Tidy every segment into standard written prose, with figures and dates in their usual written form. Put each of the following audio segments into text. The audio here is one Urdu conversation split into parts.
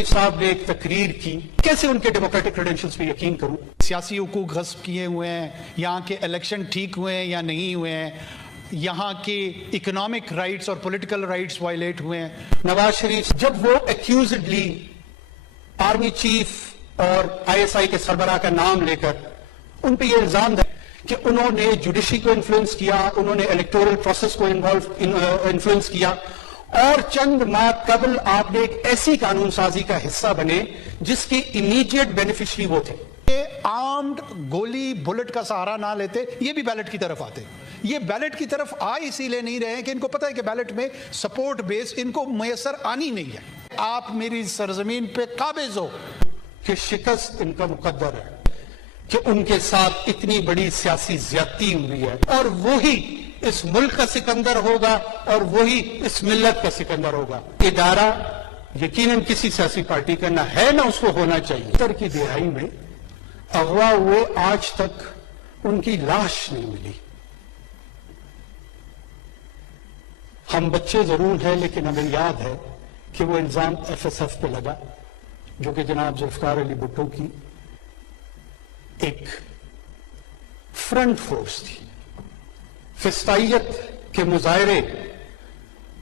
شریف صاحب نے ایک تقریر کی، کیسے ان کے ڈیموکریٹک کریڈینشلز پہ یقین کروں؟ سیاسی حقوق غصب کیے ہوئے ہیں، یہاں کے الیکشن ٹھیک ہوئے ہیں یا نہیں ہوئے ہیں، یہاں کے اکنامک رائٹس اور پولیٹیکل رائٹس وائلیٹ ہوئے ہیں۔ نواز شریف جب وہ ایکیوزڈلی آرمی چیف اور آئی ایس آئی کے سربراہ کا نام لے کر ان پہ یہ الزام ہے کہ انہوں نے جوڈیشری کو انفلوئنس کیا، انہوں نے الیکٹورل پروسیس کو انفلوئنس کیا، اور چند ماہ قبل آپ نے ایک ایسی قانون سازی کا حصہ بنے جس کی امیڈیٹ بینیفیشری وہ تھے۔ یہ آرمڈ گولی بلٹ کا سہارا نہ لیتے، یہ بھی بیلٹ کی طرف آتے۔ یہ بیلٹ کی طرف آ اسی لیے نہیں رہے ہیں کہ ان کو پتہ ہے کہ بیلٹ میں سپورٹ بیس ان کو میسر آنی نہیں ہے۔ آپ میری سرزمین پہ قابض ہو کہ شکست ان کا مقدر ہے، کہ ان کے ساتھ اتنی بڑی سیاسی زیادتی ہوئی ہے، اور وہی اس ملک کا سکندر ہوگا اور وہی اس ملت کا سکندر ہوگا۔ ادارہ یقیناً کسی سیاسی پارٹی کا نہ ہے نہ اس کو ہونا چاہیے۔ ستر کی دہائی میں اغوا ہوئے آج تک ان کی لاش نہیں ملی۔ ہم بچے ضرور ہیں لیکن ہمیں یاد ہے کہ وہ الزام ایف ایس ایف پہ لگا، جو کہ جناب ذوالفقار علی بھٹو کی ایک فرنٹ فورس تھی۔ فسطائیت کے مظاہرے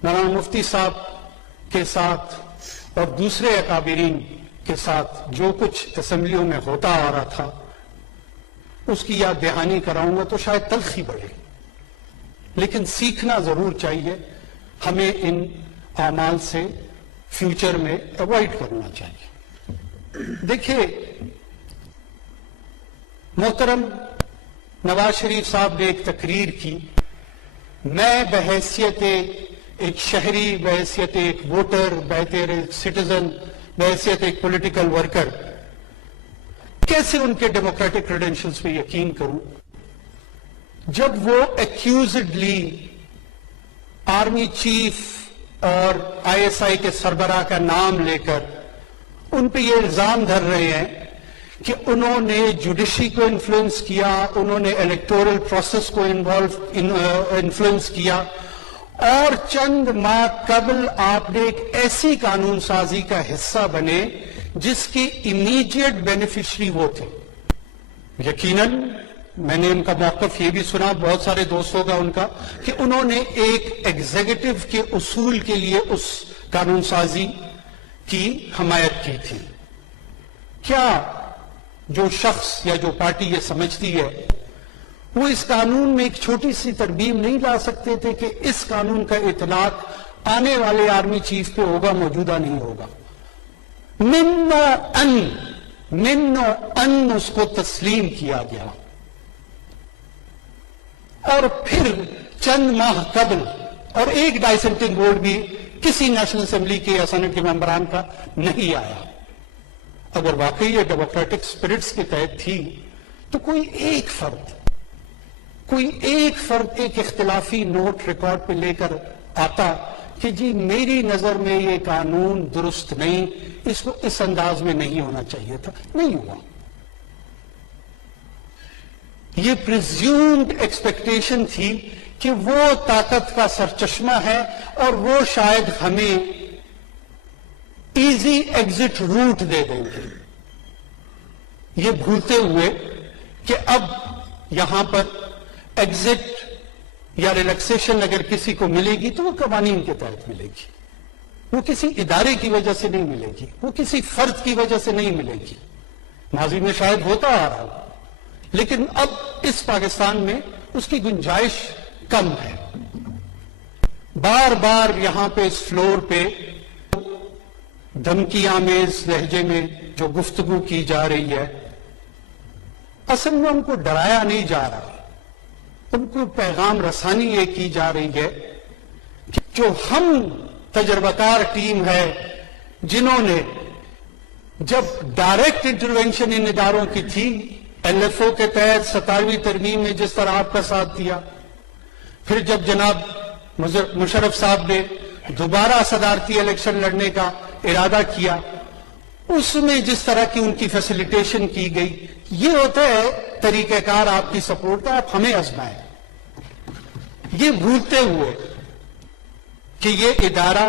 مولانا مفتی صاحب کے ساتھ اور دوسرے اکابرین کے ساتھ جو کچھ اسمبلیوں میں ہوتا آ رہا تھا، اس کی یاد دہانی کراؤں گا تو شاید تلخی بڑھے، لیکن سیکھنا ضرور چاہیے۔ ہمیں ان اعمال سے فیوچر میں اوائڈ کرنا چاہیے۔ دیکھیے محترم نواز شریف صاحب نے ایک تقریر کی، میں بحیثیت ایک شہری، بحیثیت ایک ووٹر، بحیثیت ایک سٹیزن، بحیثیت ایک پولیٹیکل ورکر کیسے ان کے ڈیموکریٹک کریڈینشلز پہ یقین کروں جب وہ ایکیوزڈلی آرمی چیف اور آئی ایس آئی کے سربراہ کا نام لے کر ان پہ یہ الزام دھر رہے ہیں کہ انہوں نے جوڈیشری کو انفلوئنس کیا، انہوں نے الیکٹورل پروسیس کو انفلوئنس کیا، اور چند ماہ قبل آپ نے ایک ایسی قانون سازی کا حصہ بنے جس کی امیڈیٹ بینیفیشری وہ تھے۔ یقیناً میں نے ان کا موقف یہ بھی سنا، بہت سارے دوستوں کا ان کا، کہ انہوں نے ایک ایگزیکٹو کے اصول کے لیے اس قانون سازی کی حمایت کی تھی۔ کیا جو شخص یا جو پارٹی یہ سمجھتی ہے وہ اس قانون میں ایک چھوٹی سی ترمیم نہیں لا سکتے تھے کہ اس قانون کا اطلاق آنے والے آرمی چیف پہ ہوگا، موجودہ نہیں ہوگا؟ من و ان اس کو تسلیم کیا گیا، اور پھر چند ماہ قبل اور ایک ڈائسنٹنگ ووٹ بھی کسی نیشنل اسمبلی کے یا سینٹ کے ممبران کا نہیں آیا۔ اگر واقعی یہ ڈیموکریٹک سپرٹس کے تحت تھی تو کوئی ایک فرد ایک اختلافی نوٹ ریکارڈ پہ لے کر آتا کہ جی میری نظر میں یہ قانون درست نہیں، اس کو اس انداز میں نہیں ہونا چاہیے تھا، نہیں ہوا۔ یہ پریزیومڈ ایکسپیکٹیشن تھی کہ وہ طاقت کا سرچشمہ ہے اور وہ شاید ہمیں ایزی ایگزٹ روٹ دے دیں گے، یہ بھولتے ہوئے کہ اب یہاں پر ایگزٹ یا ریلیکسیشن اگر کسی کو ملے گی تو وہ قوانین کے تحت ملے گی، وہ کسی ادارے کی وجہ سے نہیں ملے گی، وہ کسی فرد کی وجہ سے نہیں ملے گی۔ ماضی میں شاید ہوتا آ رہا ہو، لیکن اب اس پاکستان میں اس کی گنجائش کم ہے۔ بار بار یہاں پہ اس فلور پہ دھمکی آمیز لہجے میں جو گفتگو کی جا رہی ہے، اصل میں ان کو ڈرایا نہیں جا رہا، ان کو پیغام رسانی یہ کی جا رہی ہے کہ جو ہم تجربہ کار ٹیم ہے جنہوں نے جب ڈائریکٹ انٹرونشن ان اداروں کی تھی، ایل ایف او کے تحت 27ویں ترمیم میں جس طرح آپ کا ساتھ دیا، پھر جب جناب مشرف صاحب نے دوبارہ صدارتی الیکشن لڑنے کا ارادہ کیا، اس میں جس طرح کی ان کی فیسیلیٹیشن کی گئی، یہ ہوتا ہے طریقہ کار آپ کی سپورٹ کا، آپ ہمیں آزمائیں۔ یہ بھولتے ہوئے کہ یہ ادارہ